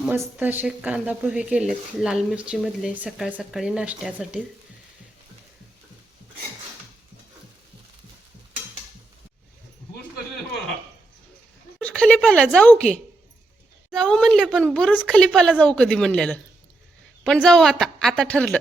मस्त असे कांदा पोहे केलेत लाल मिरची मधले सकाळ सकाळी नाश्त्यासाठी. बुरुज खलिपाला जाऊ की? जाऊ म्हणले पण बुरुज खलिपाला जाऊ कधी म्हणलेलं? पण जाऊ आता आता ठरलं.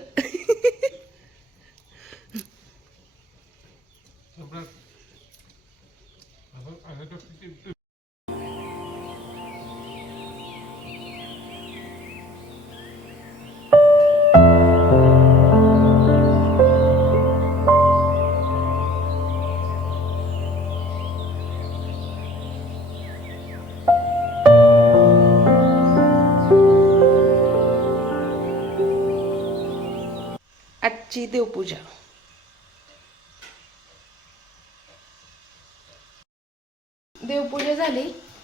आजची देवपूजा. देवपूजा झाली.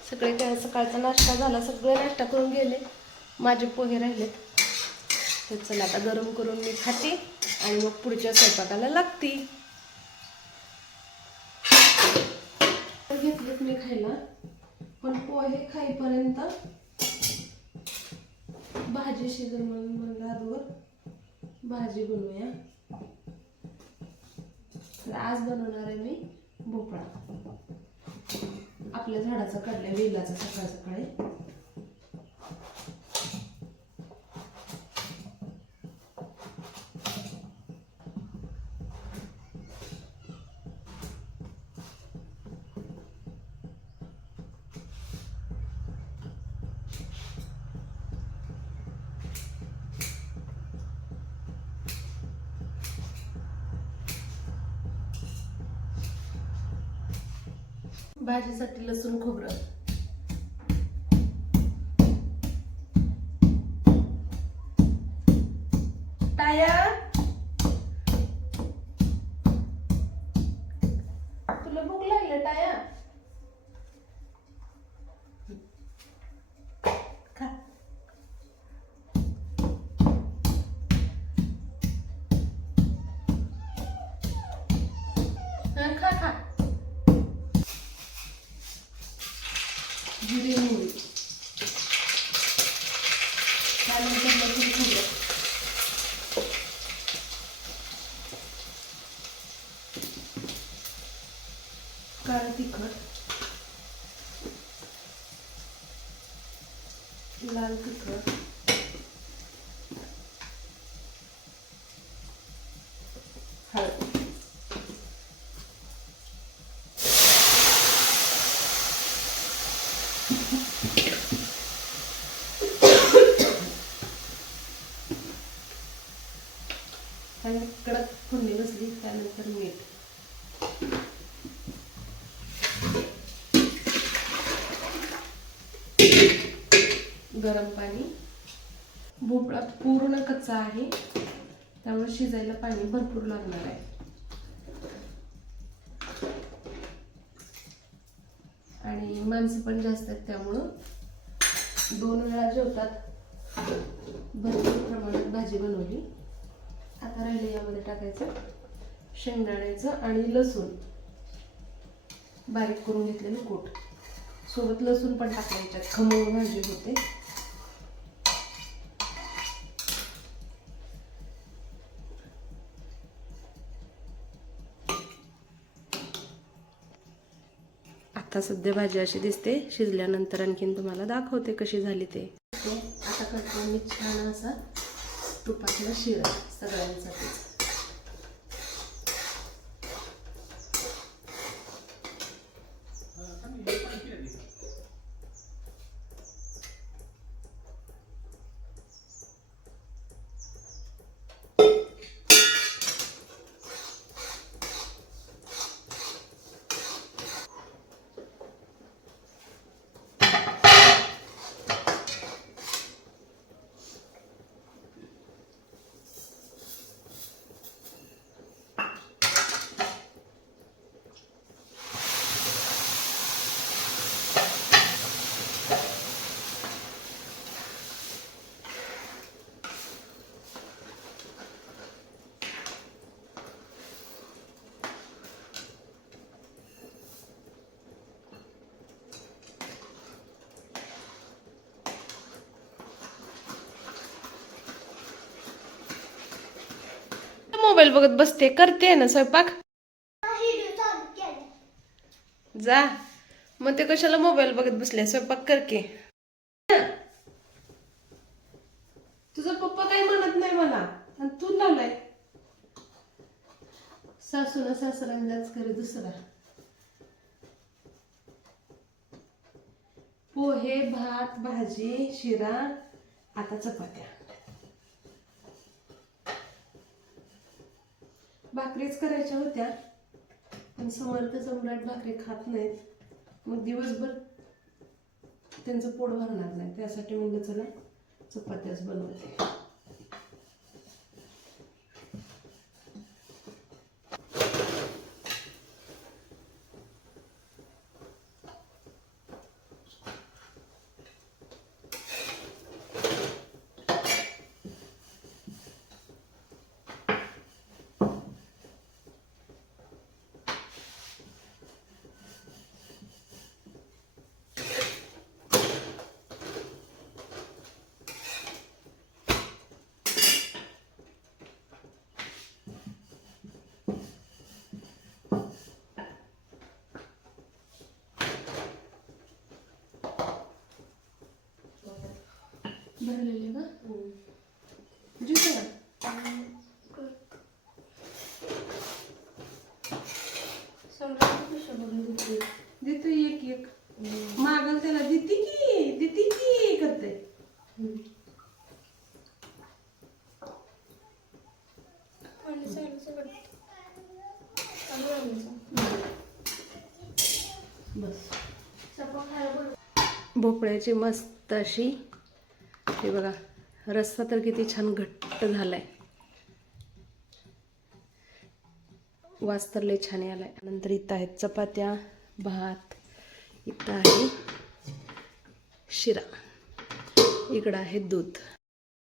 सगळे त्या सकाळचा नाश्ता झाला. सगळे नाश्ता करून गेले. माझे पोहे राहिलेत. तर चला आता गरम करून मी खाते आणि मग पुढच्या स्वयंपाकाला लागते. घेतलेत मी खायला. पण पोहे खाईपर्यंत भाजी शिजर म्हणून म्हणलं भाजी बनवूया. तर आज बनवणार आहे मी भोपळा. आपल्या झाडाचा काढल्या वेलाचा सकाळ सकाळी. भाजीसाठी लसूण खोबरं. टाया काळं तिखट. लाल तिखट. गरम पाणी. भोपळा पूर्ण कच्चा आहे. त्यामुळे शिजायला पाणी भरपूर लागणार आहे. आणि माणसं पण जास्त आहेत त्यामुळं दोन वेळा जेवतात. भरपूर प्रमाणात भाजी बनवली. आता राहिले यामध्ये टाकायचं शेंगदाण्याचं आणि लसूण. बारीक करून घेतलेलं कूट सोबत लसूण पण टाकलं याच्यात. खमंग भाजी होते. आता सध्या भाजी अशी दिसते. शिजल्यानंतर आणखीन तुम्हाला दाखवते कशी झाली ते. आता करतो मी छान असा तुपातला शिरा सगळ्यांसाठी. मोबाईल बघत बसते करते ना स्वयंपाक. जा. मग ते कशाला मोबाईल बघत बसले? स्वयंपाक कर की. तुझा पप्पा काही म्हणत नाही मला. आणि तू लावलाय सासूला सासऱ्यांनाच करे दुसरा. पोहे भात भाजी शिरा आता चपात्या. भाकरीच करायच्या होत्या. पण समर्थ सम्राट भाकरी खात नाहीत. मग दिवसभर त्यांचं पोट भरणार नाही. त्यासाठी म्हणलं चला चपात्याच बनवते भरलेले का ज्यूस आहे देतो एक एक. मागल त्याला देते की देते की करते. बस. भोपळ्याची मस्त अशी. हे बघा रस्सा तर किती छान घट्ट झालाय. वास तर लय छान आलाय नंतर इथं आहेत चपात्या भात इथं आहे शिरा. इकडं आहे दूध.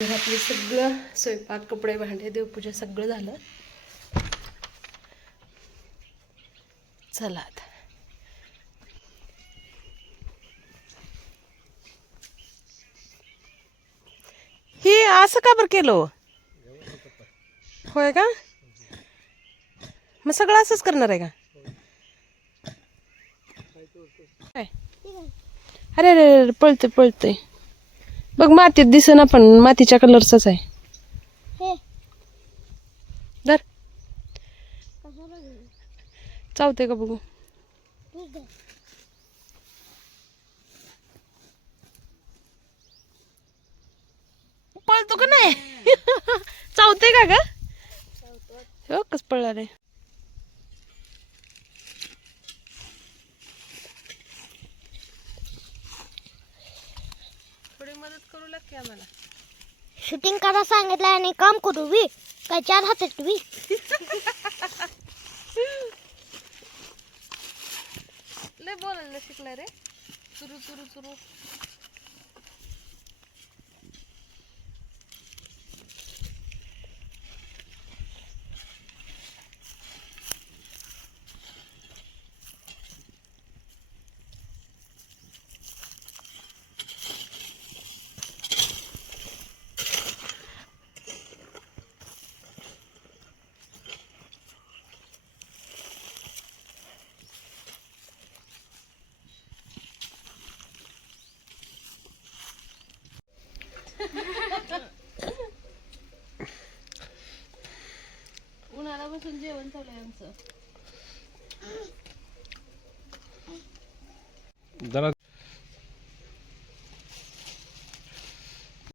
घरातलं सगळं स्वयंपाक कपडे भांडे देवपूजा सगळं झालं. चला आता. हे असं का बरं केलं? होय का? मग सगळं असंच करणार आहे का? काय? अरे अरे अरे पळते पळते बघ मातीत दिसेना पण मातीच्या कलरचाच आहे. धर. चावते का बघू? पळतो का नाही? चावते का ग? हो कस पळला रे लागते आम्हाला शूटिंग करा सांगितलं आणि काम करू वी. काय चार हातात वी. लय बोलायला शिकलाय रे. चुरू चुरू चुरू उन्हाळा जेवण चालू आहे आमचं. जरा